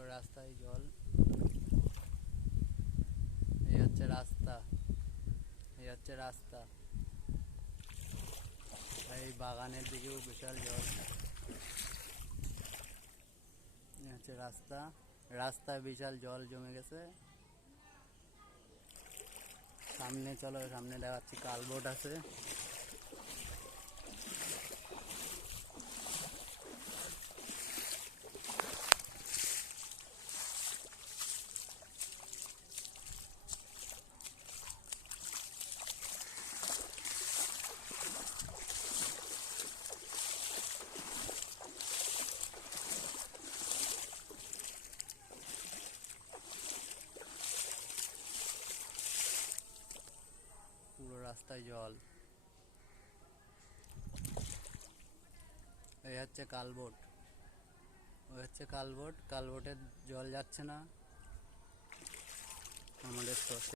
পুরো রাস্তায় জল। এই হচ্ছে রাস্তা, এই হচ্ছে রাস্তা। এই বাগানের দিকেও বিশাল জল। এই হচ্ছে রাস্তা, রাস্তায় বিশাল জল জমে গেছে। সামনে চলো, সামনে দেখাচ্ছি কালবোট আছে। পুরো রাস্তায় জল। এই হচ্ছে কালবোট, ওই হচ্ছে কালবোট। কালবোটের জল যাচ্ছে না আমাদের তো।